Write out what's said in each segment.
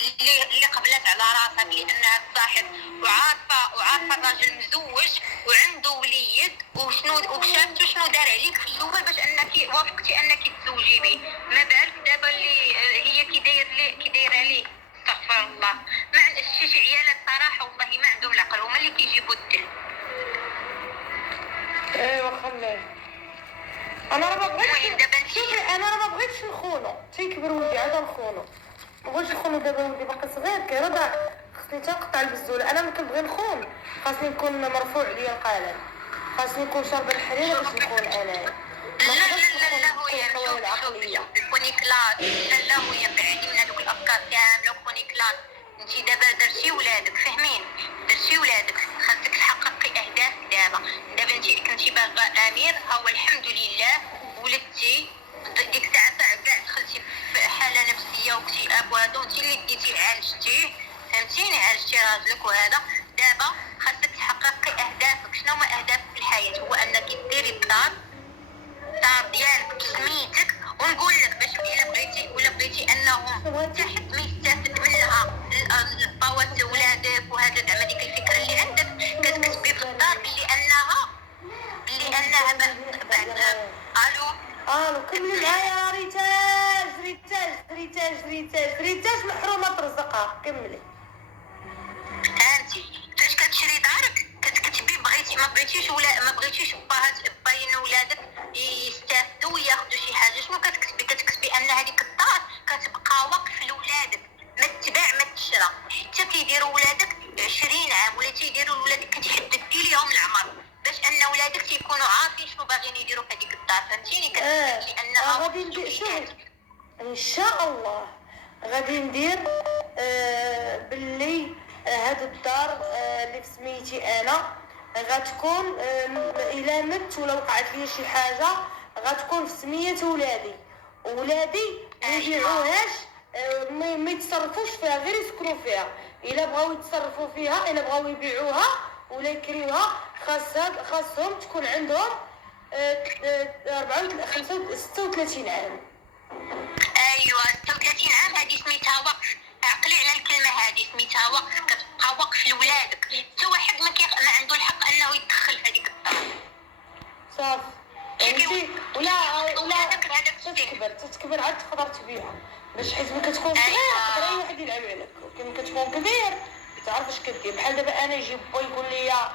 اللي قبلت على راسها بانها تصاحب، وعارفه الراجل مزوج وعنده وليد، وشافته شنو دار عليك في الاول باش انك وافقتي انك تزوجي به. ما بالك دابا اللي هي كي دايره ليه؟ استغفر الله. ما شي عيالات صراحه والله ما عندهم العقل، هما اللي كيجيبوا الدل. ايوا خليه. انا راه ما بغيتش نخونو، تيكبر ولدي عاد نخونو، ما بغيتش نخونو دابا ولدي باقي صغير كيرضع، خصني تنقطع البزوله. انا ما كنبغي نخون، خاصني نكون مرفوع عليا القلم، خاصني نكون شارب الحرير باش نخون انايا. لا هو يمشي العقليه كوني كلاس. لا هو يبعدي من هذوك الافكار كامله وكوني كلاس. انت دابا درتي ولادك، فهمين؟ درتي ولادك، خاصك تحققي اهداف. دابا انت اللي كنتي باغا امير، هو الحمد لله ولدتي. ديك الساعه كاع دخلتي في حاله نفسيه واكتئاب وهذا، وانت اللي ديتي عالجتيه، فهمتيني؟ عالجتي راجلك وهذا. دابا خاصك تحققي اهدافك. شنو هما اهدافك في الحياه؟ هو انك ديري الدار ديالك بسميتك. ونقول لك باش الا بغيتي انهم حتى حد ما يستافد منها الباوات ولادك وهذا، زعما ديك الفكره اللي عندك كتكتبي في الدار بلي انها بعد. الو كملي معايا. ريتاج محرومه ترزقها. كملي. انتي فاش كتشري دارك كتكتبي بغيتي ما بغيتيش ولا ما بغيتيش باين ولادك يستافدوا وياخذوا شي حاجه. شنو كتكتبي ان هذيك الدار كتبقى وقف لولادك، ما تباع ما تشرى. حتى كيديروا ولادك 20 عام ولا تيديروا ولادك كتحددي ليهم العمر باش ان ولادك تيكونوا عارفين شنو باغيين يديروا في هذيك الدار، فهمتيني؟ كتكتبي لانها غادي ندير ان شاء الله، غادي ندير باللي هاد الدار اللي في سميتي انا غتكون الا مت ولا وقعت لي شي حاجه غتكون في سميه ولادي ما يبيعوهاش، ما يتصرفوش فيها، غير يسكنوا فيها. الا بغاو يتصرفوا فيها، الا بغاو يبيعوها ولا يكريوها، خاصهم تكون عندهم 36 عام. ايوا 36 عام هذه سميتها وقف. عقلي على الكلمه هذه، سميتها وقف. كتبقى وقف لولادك، حتى واحد ما عنده الحق انه يدخل في هذيك الدار. صافي انتي ولا تتكبر عاد تقدر تبيعها، باش حيت ملي كتكون صغير يقدر اي واحد يلعب عليك، ولكن ملي كتكون كبير تعرف اش كدير. بحال دابا انا يجي با يقول لي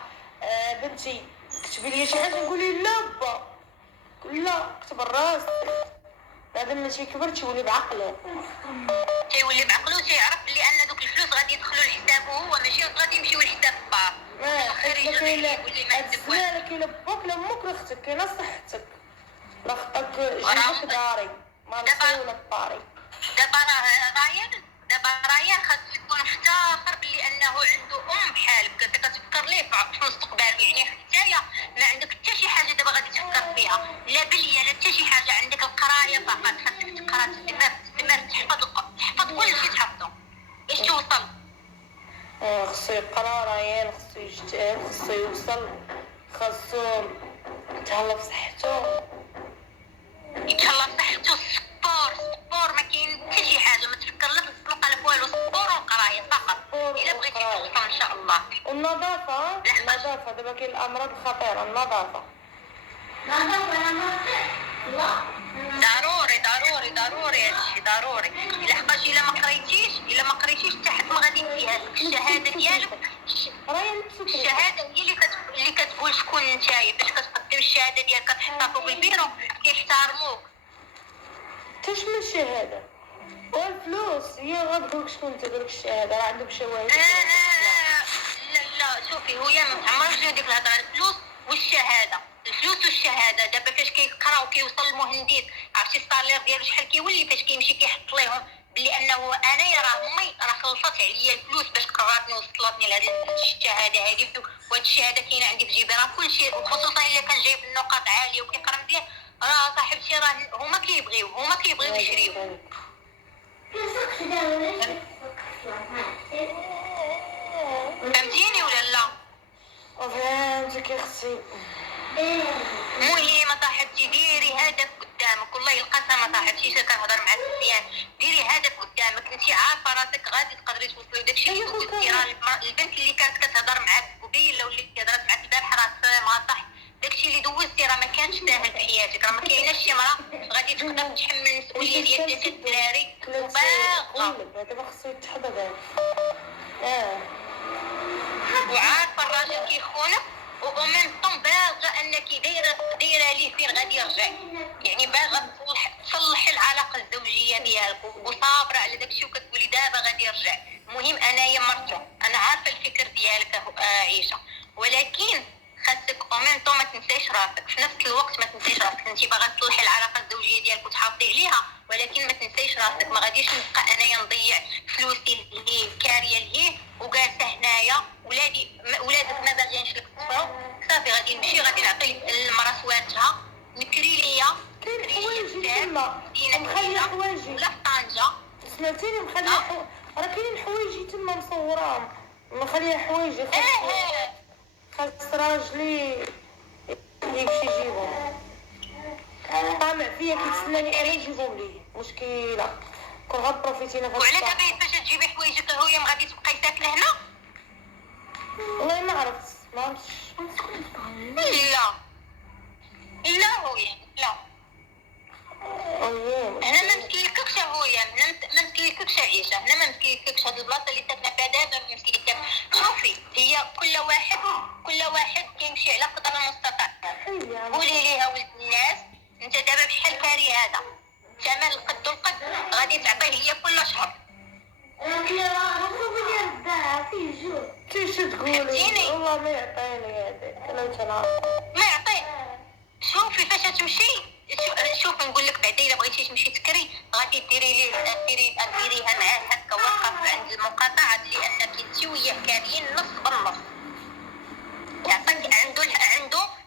بنتي كتبي لي شي حاجه، نقول ليه لا با، لا كتب الراس. بعد ما تيكبر تيولي بعقله، تيعرف بلي ان دوك الفلوس غادي يدخلوا لحسابه هو، ماشي غادي يمشيو لحساب باه. لا كاين باك لا امك لا اختك، كاينه صحتك، لا خطك جيبك داري ما نصي ولا طاري. دابا رايان خاص يكون مفتخر بلي انه عنده بحالك كتفكر ليه في مستقبله. يعني حتىيا ما عندك حتى شي حاجه دابا غادي تفكر فيها، لا بليه لا حتى شي حاجه. عندك القرايه فقط، خاصك تقرا تستمر تحفظ كل شيء تحفظه باش توصل. خصو يقرا رايان، خصو يجتهد، خصو يوصل، خصو يتهلا في صحته. السبور ما كاين حتى شي حاجه ما تفكر لا في السلقه لا والو. السبور والقرايه فقط الا بغيتي توصل ان شاء الله. والنظافه دابا كاين الامراض الخطيره. النظافه ضروري هادشي ضروري. الا حقاش الا ما قريتيش حتى حد ما غادي يديها لك الشهاده ديالك. الشهاده هي اللي كتقول شكون نتايا. فاش كتقدم الشهاده ديالك كتحطها فوق البيرو كيحترموك. تاش من الشهاده والفلوس هي غتقولك شكون انت. داك الشهاده راه عندهم شواهد. لا شوفي هو ما عمرش ديك الهضره. الفلوس والشهاده دابا فاش كيقراو كيوصل المهندس عرفتي الصالير ديالو شحال كيولي. فاش كيمشي كيحط ليهم بلي انه انايا راه امي راه خلصت عليا الفلوس باش قراتني وصلتني لهذه الشهاده هذه، وهاد الشهاده كاينه عندي في جيبي راه كلشي. وخصوصا الا كان جايب النقاط عاليه وكيقرا مزيان راه صاحبتي راه هما كيبغيو يشريو. فهمتيني ولا لا؟ فهمتك يا اختي. المهم صاحبتي ديري هدف قدامك. قدامك، والله القسم ما صاحبتيش كنهضر معاك مزيان. ديري هدف قدامك، انت عارفه راسك غادي تقدري توصلي داكشي اللي دوزتي. راه البنت اللي كانت كتهضر معاك قبيله واللي هضرت معاك البارح راه ما صح. داكشي اللي دوزتي راه ما كانش ساهل في حياتك، راه ما كايناش شي مرا غادي تقدر تحمل المسؤوليه ديال ثلاثه الدراري وباغا. دابا خصو يتحضر. وعارفه الراجل كيخونك ومن طون باغا انك دايره ليه فين غادي يرجع، يعني باغا تصلحي العلاقه الزوجيه ديالك وصابره على داكشي وكتقولي دابا غادي يرجع. المهم انايا مرتو، انا عارفه الفكر ديالك عيشه، ولكن خاصك اومين طون ما تنسيش راسك في نفس الوقت. ما تنسيش راسك، انت باغا تصلحي العلاقه الزوجيه ديالك وتحافظي عليها، ولكن ما تنسيش راسك. ما غاديش نبقى انايا نضيع فلوسي ليه كاريه ليه وجالسه هنايا ولادك ما باغيينش لك تصفروا. صافي غادي نمشي غادي نعطي المراه سواتها نكري ليا مخليه حوايجي ولا في طنجه. سمعتيني؟ مخليه راه كاينين حوايجي تما مصوراهم، مخليه حوايجي. خاص راجلي يمشي يجيبهم. طامع فيا كيتسناني انا نجيبهم ليه. مشكله كون غبروفيتينا في وعلى دابا باش تجيبي حوايجك لهويا ما غادي تبقاي ساكنه هنا؟ والله ما عرفت، ما عرفتش. لا هويا لا، هنا ما مسكيككش هويا، ما مسكيككش عيشه، هنا ما مسكيككش. هاد البلاصه اللي ساكنه فيها دابا ما مسكيكك. شوفي هي كل واحد كيمشي على قدر المستطاع. قولي ليها ولد الناس انت دابا بحال كاري هذا ثمن القد والقد غادي تعطيه ليا كل شهر. كيفاش تقولي؟ والله ما يعطيني هذاك، انا متنعرف ما يعطيك. شوفي فاش تمشي، شوف نقول لك بعدا الا بغيتي تمشي تكري غادي ديريها معاه هكا وقف عند المقاطعه، لانك انت وياه كاريين نص بالنص. يعطيك عنده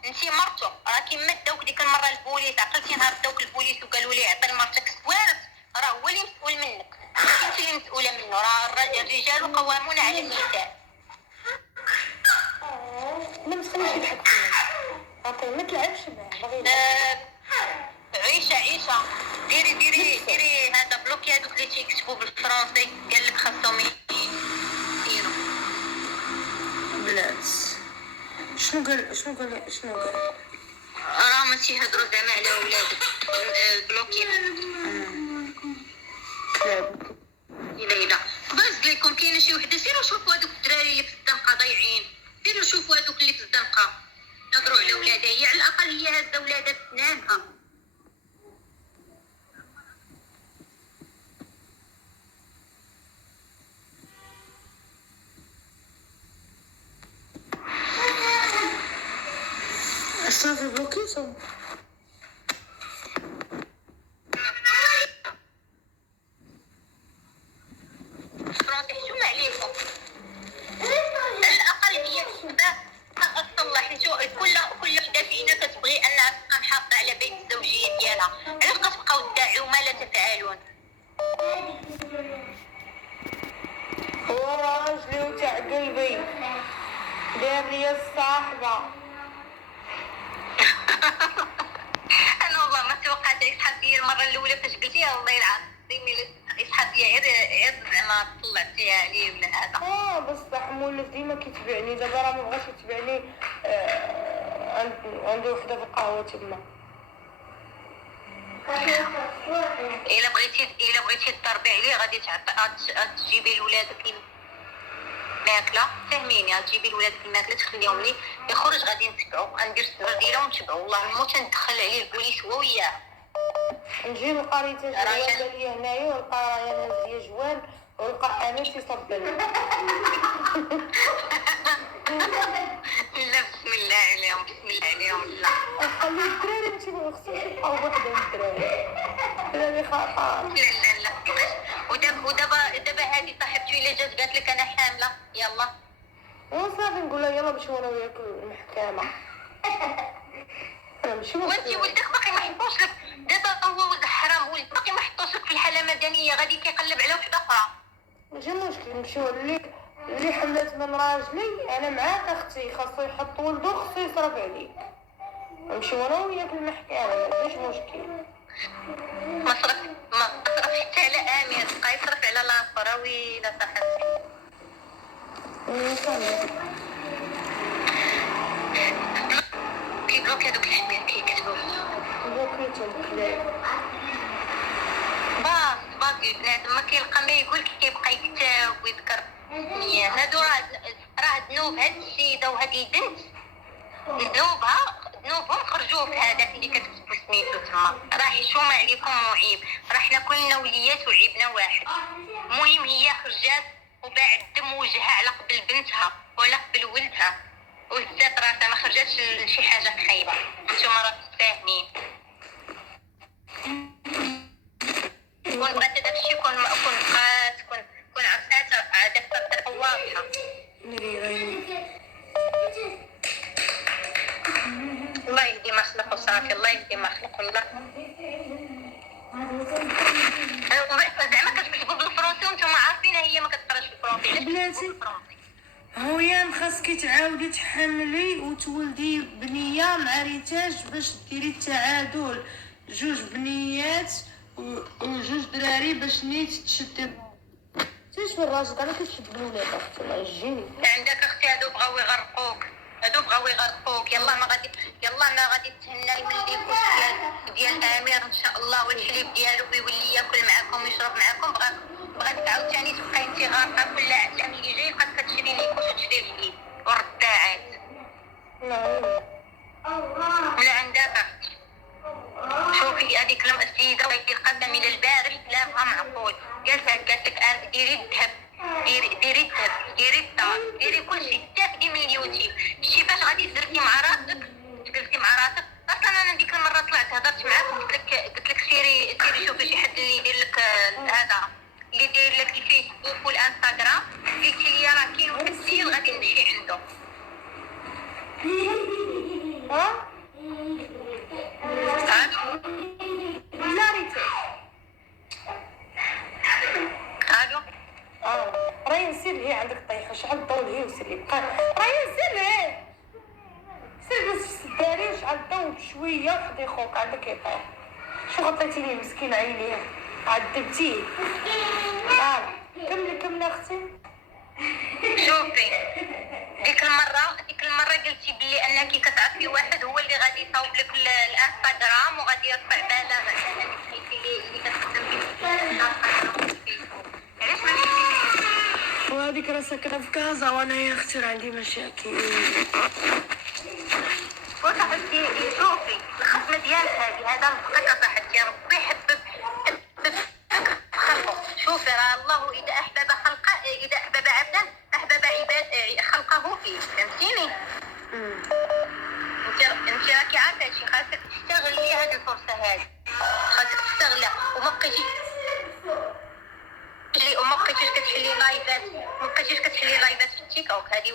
انت مرتو. راه كيما داوك ديك المره البوليس، عقلتي نهار داوك البوليس وقالوا لي عطي لمرتك سوارت، راه هو اللي مسؤول منك، انت اللي مسؤوله منه. راه الرجال قوامون على النساء. ما مسخنيش يضحك فيا. عطيه ما تلعبش معاه باغي. عيشه ديري هذا بلوكي هذوك اللي تيكتبوا بالفرنسي قال لك خاصهم يديروا. بلات شنو قال؟ راه ما تيهضروا زعما على ولادك. بلوكي لا باز لكم كاينه شي وحده. سيروا شوفوا هذوك الدراري اللي في الزنقه ضايعين، سيروا شوفوا هذوك اللي في الزنقه نهضروا على ولادها. هي على الاقل هي هازه ولادها بسنانها. صافي بلوكيتهم. فرونسي حشومه عليكم. على الاقل هي تصلح. كل وحده فينا كتبغي انها تبقى محافظه على بيت الزوجيه ديالها. علاش كتبقاو تدعوا ما لا تفعلون؟ هو راجلي وتاع قلبي دار لي الصاحبه. انا والله ما توقعت يسحب بيا المره الاولى فاش قلتيها. والله العظيم يسحب بيا غير زعما طلعتيها عليه ولا هذا. بصح مولف ديما كيتبعني. دابا راه مبغاش يتبعني. عندي وحده في القهوه تما. الا بغيتي تضربي عليه غادي تجيبي لولادك الماكله. فهميني، غتجيبي لولادك الماكله تخليهم لي يخرج غادي نتبعو. غندير السر ديالهم ونتبعو. والله نموت ندخل عليه البوليس هو وياه. نجي نلقى ريتا جوال ليا هنايا ونلقى رايا نازيه جوال ونلقى انا تيصبل. لا بسم الله عليهم لا خلي الدراري ماشي خصهم يبقاو بوحدهم. الدراري خطر. لا كيفاش. ودابا هذه صاحبتي اللي جات قالت لك انا حامله يلا. وصافي نقول لها يلا نمشيو انا وياك المحكمه. وانتي ولدك باقي ما حطوش لك. دابا هو ولد حرام ولد باقي ما حطوش لك في الحاله المدنيه. غادي كيقلب على وحده اخرى. ماشي مشكل نمشيو اللي حلات من راجلي. انا معاك اختي خاصو يحط ولدو خاصو يصرف عليك. نمشيو انا وياك المحكمه ماشي مشكل. ما صرف حتى على امير، بقى يصرف على الاخر. ويلا صاحبتي كيبلوك هذوك الحمير كيكتبوا بوكيتهم كذا. باص بنادم ما كيلقى ما يقول كيبقى يكتب ويذكر سميات. هادو راه ذنوب هاد السيده وهاد البنت، ذنوبهم خرجوا في هذاك اللي كتكتبوا سميتو تما. راه حشومه عليكم وعيب، راه حنا كلنا وليات وعيبنا واحد. المهم هي خرجات وباع الدم وجهها على قبل بنتها ولا قبل ولدها، وهزات راسها، ما خرجاتش لشي حاجه خايبه. نتوما راه فاهمين. كون بغات داكشي كون بقات كون عرفات عادة الطريقه واضحه. الله يهدي ما خلق وصافي، الله يهدي ما خلق والله. زعما كتكتبوا بالفرنسي وانتم عارفين هي ما كتقراش بالفرنسي. علاش بلاتي هويان خاصك تعاودي تحملي وتولدي بنيه مع ريتاج باش ديري التعادل، جوج بنيات وجوج دراري باش نيت تشدي. تيش من الراجل انا كتشد بالولاد اختي الله يجيني. عندك اختي هادو بغاو يغرقوك، يلا ما غادي تهناي من اللي كنت ديال امير ان شاء الله، والحليب ديالو يولي ياكل معكم ويشرب معكم. بغات عاوتاني تبقاي انت غارقه كل عام اللي جاي بقات كتشري لي كوش وتشري الحليب والرداعات. ولا عندك اختي شوفي هذيك السيده وهي القدم الى البارح كلامها معقول. قالت لك ديري الذهب، ديري الذهب، ديري الدار، ديري كل شيء، تاخدي من اليوتيوب. شتي فاش غادي تجلسي مع راسك اصلا انا ديك المره طلعت هضرت معاك قلت لك سيري شوفي شي حد اللي يدير لك هذا اللي يدير لك الفيسبوك والانستغرام. قلتي لي راه كاين واحد السيد غادي نمشي عنده. لا ريتاج الو راهي نسير هي عندك طيحه شحال طول هي وسيري بقى راهي نسير هي سير بس في السداري وشحال طول بشويه وحدي خوك عندك يطيح. شو غطيتي ليه مسكين عينيه عذبتيه. كملي اختي. شوفي ديك المره قلتي بلي انك كتعرفي واحد هو اللي غادي يصاوب لك الانستغرام وغادي يرفع بالغ على اللي كتخدم بالفيسبوك. علاش ما مشيتيش؟ وهذيك راه ساكنه في كازا وانا يا اختي راه عندي مشاكل. وصاحبتي شوفي الخدمه ديال هذا الفقط صاحبتي ربي يحبب خلقه. شوفي راه الله اذا احبب عبدا احبب خلقه فيه. فهمتيني؟ انت راكي عارفه هادشي، خاصك تستغلي هذه الفرصه هذه، خاصك تستغلها وما بقيتيش كتحلي لايفات، في التيك توك. هذه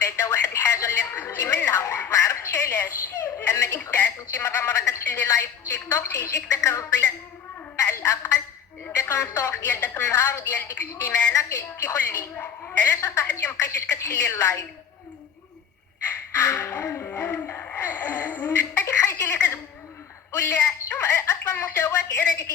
بعدا واحد الحاجه اللي خفتي منها ما عرفتش علاش. اما ديك الساعات انت مره كتحلي لايف في التيك توك تيجيك داك الضياء على الاقل، داك الصوف ديال داك النهار وديال ديك السيمانه كيخلي. علاش صاحبتي ما بقيتيش كتحلي اللايف؟ هذيك خايتي اللي كتقول لها شو اصلا مساواة غير هذيك